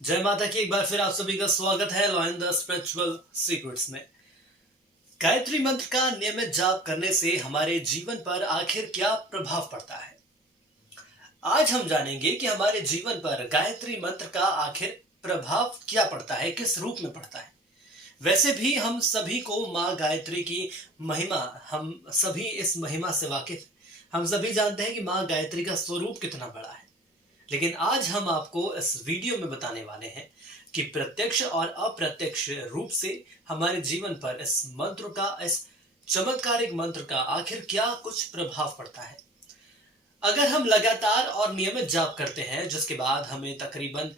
जय माता की। एक बार फिर आप सभी का स्वागत है law in the spiritual secrets में। गायत्री मंत्र का नियमित जाप करने से हमारे जीवन पर आखिर क्या प्रभाव पड़ता है, आज हम जानेंगे कि हमारे जीवन पर गायत्री मंत्र का आखिर प्रभाव क्या पड़ता है, किस रूप में पड़ता है। वैसे भी हम सभी को माँ गायत्री की महिमा, हम सभी इस महिमा से वाकिफ। हम सभी जानते हैं कि माँ गायत्री का स्वरूप कितना बड़ा है। लेकिन आज हम आपको इस वीडियो में बताने वाले हैं कि प्रत्यक्ष और अप्रत्यक्ष रूप से हमारे जीवन पर इस मंत्र का, इस चमत्कारिक मंत्र का आखिर क्या कुछ प्रभाव पड़ता है। अगर हम लगातार और नियमित जाप करते हैं, जिसके बाद हमें तकरीबन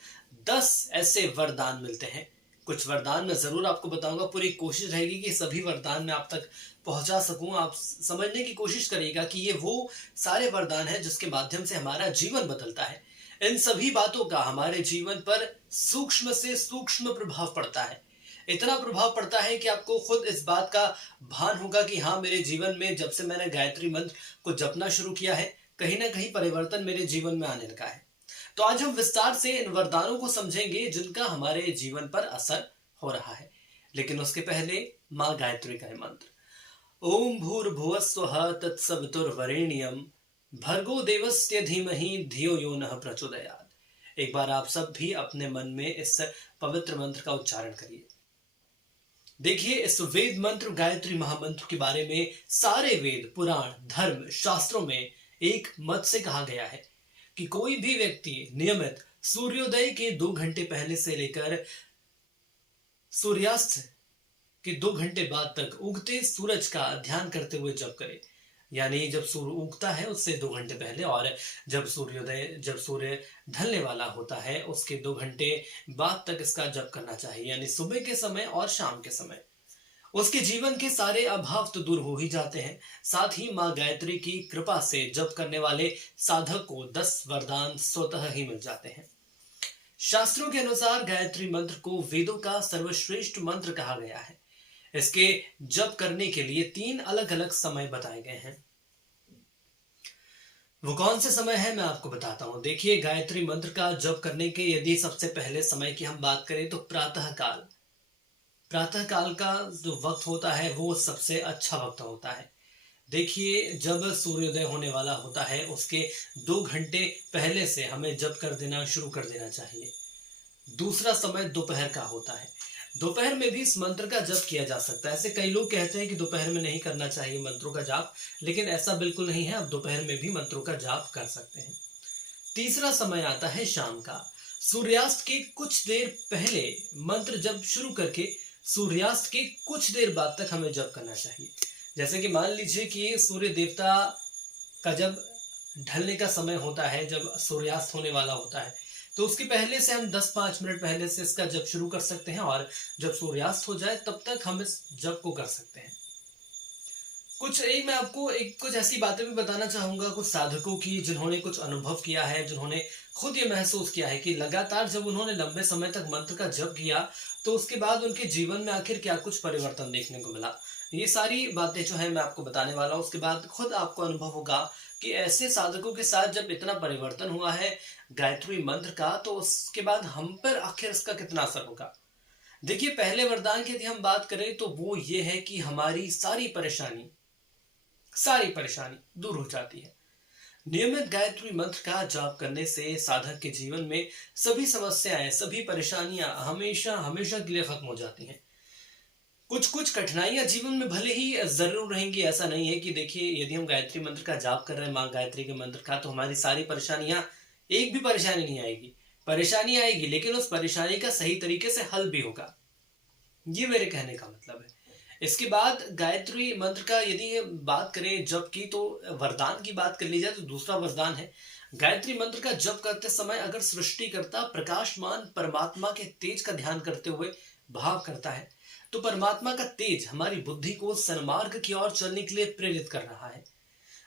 10 ऐसे वरदान मिलते हैं। कुछ वरदान मैं जरूर आपको बताऊंगा, पूरी कोशिश रहेगी कि सभी वरदान मैं आप तक पहुंचा सकूं। आप समझने की कोशिश करिएगा कि ये वो सारे वरदान हैं जिसके माध्यम से हमारा जीवन बदलता है। इन सभी बातों का हमारे जीवन पर सूक्ष्म से सूक्ष्म प्रभाव पड़ता है। इतना प्रभाव पड़ता है कि आपको खुद इस बात का भान होगा कि हाँ, मेरे जीवन में जब से मैंने गायत्री मंत्र को जपना शुरू किया है, कहीं ना कहीं परिवर्तन मेरे जीवन में आने लगा है। तो आज हम विस्तार से इन वरदानों को समझेंगे जिनका हमारे जीवन पर असर हो रहा है। लेकिन उसके पहले माँ गायत्री का मंत्र। ओम भूर्भुवस्वः तत्सवितुर्वरेण्यम भर्गो देवस्य धीमहि धियो यो नः प्रचोदयात्। एक बार आप सब भी अपने मन में इस पवित्र मंत्र का उच्चारण करिए। देखिए, इस वेद मंत्र गायत्री महामंत्र के बारे में सारे वेद, पुराण, धर्म शास्त्रों में एक मत से कहा गया है कि कोई भी व्यक्ति नियमित सूर्योदय के 2 घंटे पहले से लेकर सूर्यास्त के 2 घंटे बाद तक उगते सूरज का ध्यान करते हुए जप करे। यानी जब सूर्य उगता है उससे 2 घंटे पहले, और जब सूर्य ढलने वाला होता है उसके 2 घंटे बाद तक इसका जप करना चाहिए, यानी सुबह के समय और शाम के समय। उसके जीवन के सारे अभाव तो दूर हो ही जाते हैं, साथ ही माँ गायत्री की कृपा से जप करने वाले साधक को 10 वरदान स्वतः ही मिल जाते हैं। शास्त्रों के अनुसार गायत्री मंत्र को वेदों का सर्वश्रेष्ठ मंत्र कहा गया है। इसके जप करने के लिए 3 अलग अलग समय बताए गए हैं। वो कौन से समय है मैं आपको बताता हूं। देखिए, गायत्री मंत्र का जप करने के यदि सबसे पहले समय की हम बात करें तो प्रातः काल। प्रातः काल का जो वक्त होता है वो सबसे अच्छा वक्त होता है। देखिए, जब सूर्योदय होने वाला होता है उसके 2 घंटे पहले से हमें जप कर देना शुरू कर देना चाहिए। दूसरा समय दोपहर का होता है। दोपहर में भी इस मंत्र का जप किया जा सकता है। ऐसे कई लोग कहते हैं कि दोपहर में नहीं करना चाहिए मंत्रों का जाप, लेकिन ऐसा बिल्कुल नहीं है। आप दोपहर में भी मंत्रों का जाप कर सकते हैं। तीसरा समय आता है शाम का। सूर्यास्त के कुछ देर पहले मंत्र जब शुरू करके सूर्यास्त के कुछ देर बाद तक हमें जप करना चाहिए। जैसे कि मान लीजिए कि सूर्य देवता का जब ढलने का समय होता है, जब सूर्यास्त होने वाला होता है, तो उसके पहले से हम 10-5 मिनट पहले से इसका जप शुरू कर सकते हैं, और जब सूर्यास्त हो जाए तब तक हम इस जप को कर सकते हैं। मैं आपको कुछ ऐसी बातें भी बताना चाहूंगा, कुछ साधकों की जिन्होंने कुछ अनुभव किया है, जिन्होंने खुद ये महसूस किया है कि लगातार जब उन्होंने लंबे समय तक मंत्र का जप किया तो उसके बाद उनके जीवन में आखिर क्या कुछ परिवर्तन देखने को मिला। ये सारी बातें जो है मैं आपको बताने वाला हूँ। उसके बाद खुद आपको अनुभव होगा कि ऐसे साधकों के साथ जब इतना परिवर्तन हुआ है गायत्री मंत्र का, तो उसके बाद हम पर आखिर इसका कितना असर होगा। देखिए, पहले वरदान की यदि हम बात करें तो वो ये है कि हमारी सारी परेशानी दूर हो जाती है। नियमित गायत्री मंत्र का जाप करने से साधक के जीवन में सभी समस्याएं, सभी परेशानियां हमेशा हमेशा के लिए खत्म हो जाती हैं। कुछ कुछ कठिनाइयां जीवन में भले ही जरूर रहेंगी, ऐसा नहीं है कि देखिए, यदि हम गायत्री मंत्र का जाप कर रहे हैं, माँ गायत्री के मंत्र का, तो हमारी सारी परेशानियां, एक भी परेशानी नहीं आएगी। परेशानी आएगी लेकिन उस परेशानी का सही तरीके से हल भी होगा। ये मेरे कहने का मतलब है। इसके बाद गायत्री मंत्र का यदि बात करें जप की, तो वरदान की बात कर ली जाए तो दूसरा वरदान है, गायत्री मंत्र का जप करते समय अगर सृष्टिकर्ता प्रकाशमान परमात्मा के तेज का ध्यान करते हुए भाव करता है, तो परमात्मा का तेज हमारी बुद्धि को सन्मार्ग की ओर चलने के लिए प्रेरित कर रहा है।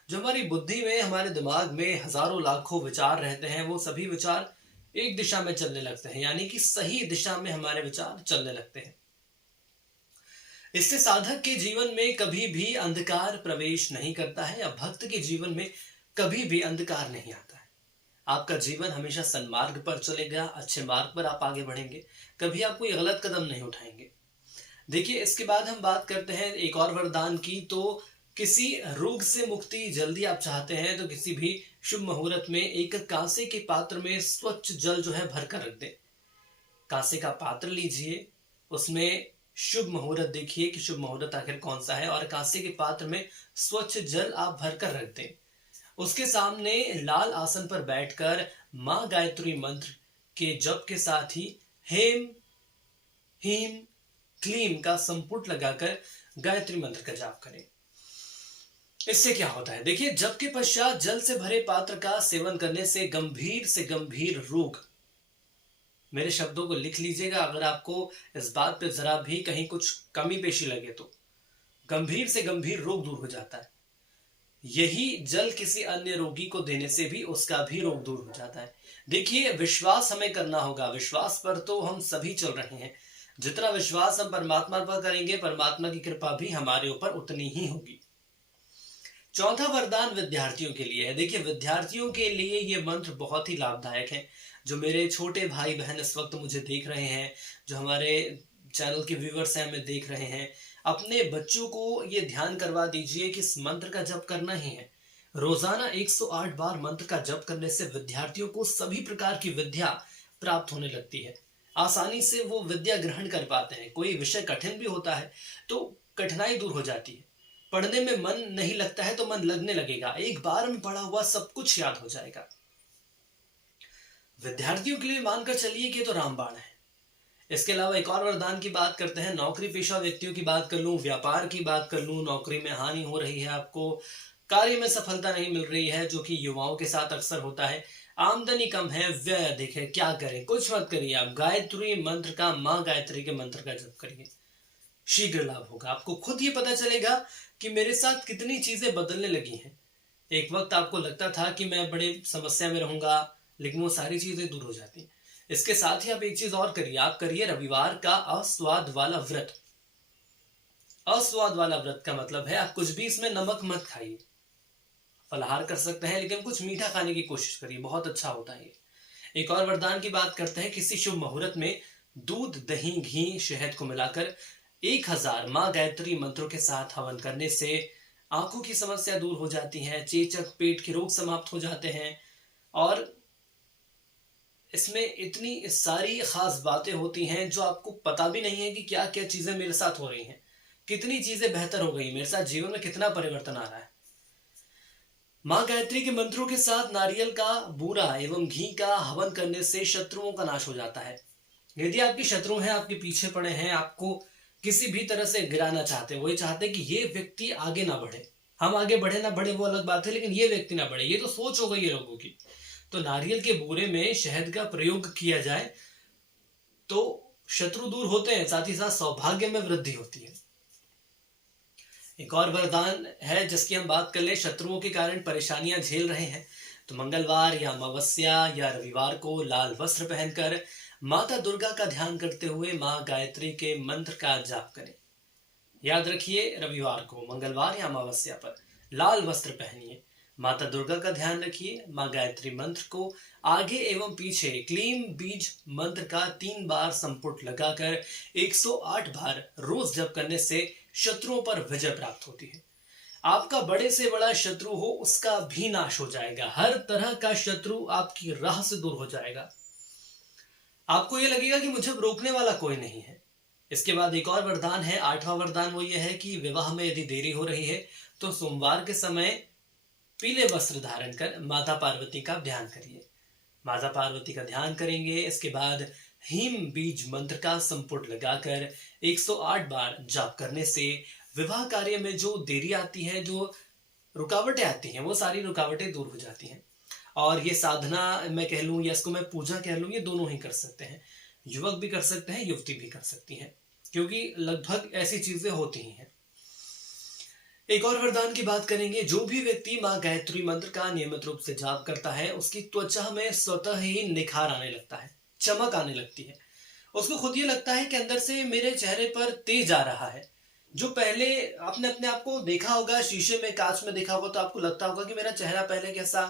जो हमारी बुद्धि में, हमारे दिमाग में हजारों लाखों विचार रहते हैं, वो सभी विचार एक दिशा में चलने लगते हैं, यानी कि सही दिशा में हमारे विचार चलने लगते हैं। इससे साधक के जीवन में कभी भी अंधकार प्रवेश नहीं करता है, या भक्त के जीवन में कभी भी अंधकार नहीं आता है। आपका जीवन हमेशा सन्मार्ग पर चलेगा, अच्छे मार्ग पर आप आगे बढ़ेंगे, कभी आप कोई गलत कदम नहीं उठाएंगे। देखिए, इसके बाद हम बात करते हैं एक और वरदान की। तो किसी रोग से मुक्ति जल्दी आप चाहते हैं तो किसी भी शुभ मुहूर्त में एक कांसे के पात्र में स्वच्छ जल जो है भर कर रख दें। कांसे का पात्र लीजिए, उसमें शुभ मुहूर्त देखिए कि शुभ मुहूर्त आखिर कौन सा है, और कांसे के पात्र में स्वच्छ जल आप भर कर रख दें। उसके सामने लाल आसन पर बैठकर मां गायत्री मंत्र के जप के साथ ही हेम हीम क्लीम का संपुट लगाकर गायत्री मंत्र का जाप करें। इससे क्या होता है, देखिए, जप के पश्चात जल से भरे पात्र का सेवन करने से गंभीर रोग, मेरे शब्दों को लिख लीजिएगा अगर आपको इस बात पे जरा भी कहीं कुछ कमी पेशी लगे तो, गंभीर से गंभीर रोग दूर हो जाता है। यही जल किसी अन्य रोगी को देने से भी उसका भी रोग दूर हो जाता है। देखिए, विश्वास हमें करना होगा, विश्वास पर तो हम सभी चल रहे हैं। जितना विश्वास हम परमात्मा पर करेंगे, परमात्मा की कृपा भी हमारे ऊपर उतनी ही होगी। चौथा वरदान विद्यार्थियों के लिए है। देखिए, विद्यार्थियों के लिए ये मंत्र बहुत ही लाभदायक है। जो मेरे छोटे भाई बहन इस वक्त मुझे देख रहे हैं, जो हमारे चैनल के व्यूवर्स हैं हमें देख रहे हैं, अपने बच्चों को ये ध्यान करवा दीजिए कि इस मंत्र का जप करना ही है। रोजाना 108 बार मंत्र का जप करने से विद्यार्थियों को सभी प्रकार की विद्या प्राप्त होने लगती है। आसानी से वो विद्या ग्रहण कर पाते हैं। कोई विषय कठिन भी होता है तो कठिनाई दूर हो जाती है। पढ़ने में मन नहीं लगता है तो मन लगने लगेगा, एक बार में पढ़ा हुआ सब कुछ याद हो जाएगा। विद्यार्थियों के लिए मानकर चलिए कि तो रामबाण है। इसके अलावा एक और वरदान की बात करते हैं। नौकरी पेशा व्यक्तियों की बात कर लूं, व्यापार की बात कर लूं, नौकरी में हानि हो रही है, आपको कार्य में सफलता नहीं मिल रही है, जो कि युवाओं के साथ अक्सर होता है। आमदनी कम है, व्यय अधिक है, क्या करें, कुछ मत करिए, आप गायत्री मंत्र का, मां गायत्री के मंत्र का जप करिए, शीघ्र लाभ होगा। आपको खुद ये पता चलेगा कि मेरे साथ कितनी चीजें बदलने लगी हैं। एक वक्त आपको लगता था कि मैं बड़े समस्या में रहूंगा, लेकिन वो सारी चीजें दूर हो जाती हैं। इसके साथ ही आप एक चीज और करिए, आप करिए रविवार का अस्वाद वाला व्रत। अस्वाद वाला व्रत का मतलब है आप कुछ भी इसमें नमक मत खाइए, फलाहार कर सकते हैं लेकिन कुछ मीठा खाने की कोशिश करिए, बहुत अच्छा होता है ये। एक और वरदान की बात करते हैं। किसी शुभ मुहूर्त में दूध, दही, घी, शहद को मिलाकर 1000 मां गायत्री मंत्रों के साथ हवन करने से आंखों की समस्या दूर हो जाती है, चेचक, पेट के रोग समाप्त हो जाते हैं। और इसमें इतनी सारी खास बातें होती हैं जो आपको पता भी नहीं है कि क्या क्या चीजें मेरे साथ हो रही हैं, कितनी चीजें बेहतर हो गई, मेरे साथ जीवन में कितना परिवर्तन आ रहा है। मां गायत्री के मंत्रों के साथ नारियल का बूरा एवं घी का हवन करने से शत्रुओं का नाश हो जाता है। यदि आपके शत्रु हैं, आपके पीछे पड़े हैं, आपको किसी भी तरह से गिराना चाहते हैं, वही चाहते हैं कि ये व्यक्ति आगे ना बढ़े, हम आगे बढ़े ना बढ़े वो अलग बात है, लेकिन ये व्यक्ति ना बढ़े, ये तो सोच हो गई है लोगों की। तो नारियल के बूरे में शहद का प्रयोग किया जाए तो शत्रु दूर होते हैं, साथ ही साथ सौभाग्य में वृद्धि होती है। एक और वरदान है जिसकी हम बात कर ले। शत्रुओं के कारण परेशानियां झेल रहे हैं तो मंगलवार या अमावस्या या रविवार को लाल वस्त्र पहनकर माता दुर्गा का ध्यान करते हुए मां गायत्री के मंत्र का जाप करें। याद रखिए, रविवार को, मंगलवार या अमावस्या पर लाल वस्त्र पहनिए, माता दुर्गा का ध्यान रखिए, मां गायत्री मंत्र को आगे एवं पीछे क्लीम बीज मंत्र का 3 बार संपुट लगाकर 108 बार रोज जप करने से शत्रुओं पर विजय प्राप्त होती है। आपका बड़े से बड़ा शत्रु हो उसका भी नाश हो जाएगा, हर तरह का शत्रु आपकी राह से दूर हो जाएगा। आपको यह लगेगा कि मुझे रोकने वाला कोई नहीं है। इसके बाद एक और वरदान है, 8वां वरदान वो ये है कि विवाह में यदि देरी हो रही है तो सोमवार के समय पीले वस्त्र धारण कर माता पार्वती का ध्यान करिए। माता पार्वती का ध्यान करेंगे, इसके बाद हीम बीज मंत्र का संपुट लगाकर 108 बार जाप करने से विवाह कार्य में जो देरी आती है, जो रुकावटें आती हैं, वो सारी रुकावटें दूर हो जाती हैं। और ये साधना मैं कह लूं या इसको मैं पूजा कह लूं, ये दोनों ही कर सकते हैं, युवक भी कर सकते हैं, युवती भी कर सकती हैं, क्योंकि लगभग ऐसी चीजें होती ही हैं। एक और वरदान की बात करेंगे। जो भी व्यक्ति मां गायत्री मंत्र का नियमित रूप से जाप करता है उसकी त्वचा में स्वतः ही निखार आने लगता है, चमक आने लगती है। उसको खुद ये लगता है कि अंदर से मेरे चेहरे पर तेज आ रहा है। जो पहले आपने अपने आप को देखा होगा शीशे में, कांच में देखा होगा, तो आपको लगता होगा कि मेरा चेहरा पहले कैसा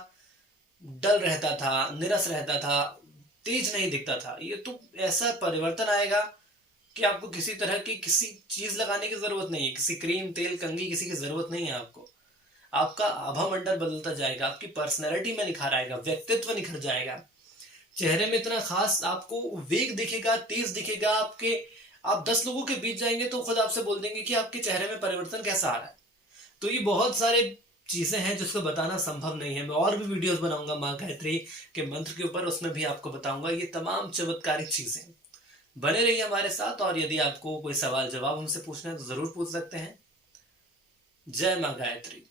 डल रहता था, निरस रहता था, तेज नहीं दिखता था, ये तो ऐसा परिवर्तन आएगा कि आपको किसी तरह की किसी चीज लगाने की जरूरत नहीं है, किसी क्रीम तेल कंघी किसी की जरूरत नहीं है आपको। आपका आभा मंडल बदलता जाएगा, आपकी पर्सनैलिटी में निखार आएगा, व्यक्तित्व निखर जाएगा, चेहरे में इतना खास आपको वेग दिखेगा, तेज दिखेगा आपके। आप 10 लोगों के बीच जाएंगे तो खुद आपसे बोल देंगे कि आपके चेहरे में परिवर्तन कैसा आ रहा है। तो ये बहुत सारे चीजें हैं जिसको बताना संभव नहीं है। मैं और भी वीडियोस बनाऊंगा माँ गायत्री के मंत्र के ऊपर, उसमें भी आपको बताऊंगा ये तमाम चमत्कारिक चीजें। बने रहिए हमारे साथ, और यदि आपको कोई सवाल जवाब हमसे पूछना है तो जरूर पूछ सकते हैं। जय माँ गायत्री।